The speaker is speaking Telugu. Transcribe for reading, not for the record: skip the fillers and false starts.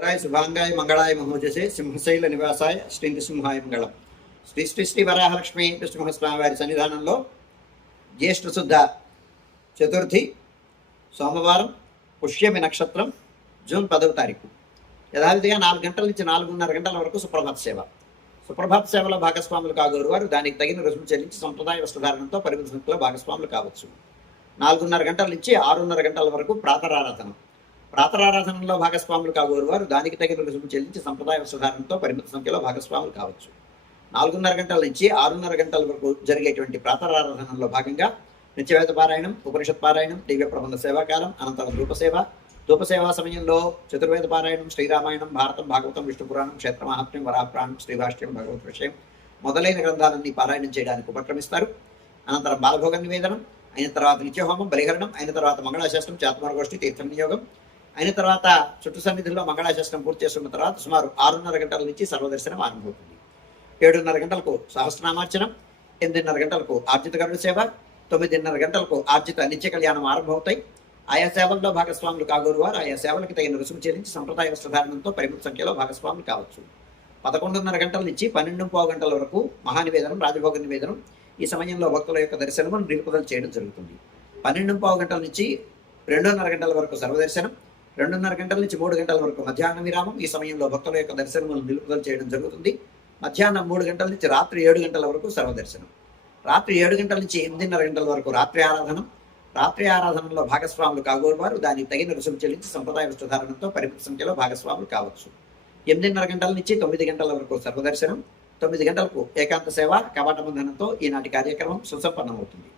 రాయ శుభాంగాయ మంగళాయ మహోజసే సింహశైల నివాసాయ శ్రీ నృసింహాయ మంగళం. శ్రీ శ్రీ శ్రీ వరాహలక్ష్మి నృసింహస్వామి వారి సన్నిధానంలో జ్యేష్ఠ శుద్ధ చతుర్థి సోమవారం పుష్యమి నక్షత్రం జూన్ 10వ తారీఖు యథావిధిగా 4 గంటల నుంచి 4:30 గంటల వరకు సుప్రభాత సేవ. సుప్రభాత సేవలో భాగస్వాములు కాగోరు వారు దానికి తగిన రుసుము చెల్లించి సంప్రదాయ వస్త్రధారణంతో పరిమిత సంఖ్యలో భాగస్వాములు కావచ్చు. 4:30 గంటల నుంచి 6:30 గంటల వరకు ప్రాతరారాధన. ప్రాతరారాధనలో భాగస్వాములు కాగోరు వారు దానికి తగిన రుసుము చెల్లించి సంప్రదాయ వస్త్రధారణతో పరిమిత సంఖ్యలో భాగస్వాములు కావచ్చు. 4:30 గంటల నుంచి 6:30 గంటల వరకు జరిగేటువంటి ప్రాతరారాధనలో భాగంగా నిత్యవేద పారాయణం, ఉపనిషత్ పారాయణం, దివ్య ప్రబంధ సేవాకాలం, అనంతరం ధూపసేవా సమయంలో చతుర్వేద పారాయణం, శ్రీరామాయణం, భారతం, భాగవతం, విష్ణు పురాణం, క్షేత్ర మహాత్మ్యం, వరాపురాణం, శ్రీభాష్యం, భగవత్ విషయం మొదలైన గ్రంథాలన్నీ పారాయణం చేయడానికి ఉపక్రమిస్తారు. అనంతరం బాలభోగ నివేదనం అయిన తర్వాత నిత్యహోమం, బలిహరణం అయిన తర్వాత మంగళాశాస్త్రం, చాత్మరగోష్ఠి, తీర్థం వినియోగం అయిన తర్వాత చుట్టు సన్నిధుల్లో మంగళాశాస్త్రం పూర్తి చేసుకున్న తర్వాత సుమారు 6:30 గంటల నుంచి సర్వదర్శనం ఆరంభమవుతుంది. 7:30 గంటలకు సహస్రనామార్చనం, 8:30 గంటలకు ఆర్జిత గరుడ సేవ, 9:30 గంటలకు ఆర్జిత నిత్య కళ్యాణం ఆరంభమవుతాయి. ఆయా సేవల్లో భాగస్వాములు కాగోరు వారు ఆయా సేవలకు తగిన రుసుము చెల్లించి సంప్రదాయ వస్త్రధారణంతో పరిమిత సంఖ్యలో భాగస్వాములు కావచ్చు. 11:30 గంటల నుంచి 12:15 గంటల వరకు మహానివేదనం, రాజభోగ నివేదనం. ఈ సమయంలో భక్తుల యొక్క దర్శనము నిలుపుదల చేయడం జరుగుతుంది. 12:15 గంటల నుంచి 2:30 గంటల వరకు సర్వదర్శనం, 2:30 గంటల నుంచి 3 గంటల వరకు మధ్యాహ్న విరామం. ఈ సమయంలో భక్తుల యొక్క దర్శనములు నిలుపుదల చేయడం జరుగుతుంది. మధ్యాహ్నం 3 గంటల నుంచి రాత్రి 7 గంటల వరకు సర్వదర్శనం. రాత్రి 7 గంటల నుంచి 8:30 గంటల వరకు రాత్రి ఆరాధనం. రాత్రి ఆరాధనలో భాగస్వాములు కాగోరు వారు దానికి తగిన రుసుము చెల్లించి సంప్రదాయ వస్త్రధారణతో పరిమిత సంఖ్యలో భాగస్వాములు కావచ్చు. 8:30 గంటల నుంచి 9 గంటల వరకు సర్వదర్శనం, 9 గంటలకు ఏకాంత సేవ కవాట బంధనంతో ఈనాటి కార్యక్రమం సుసంపన్నమవుతుంది.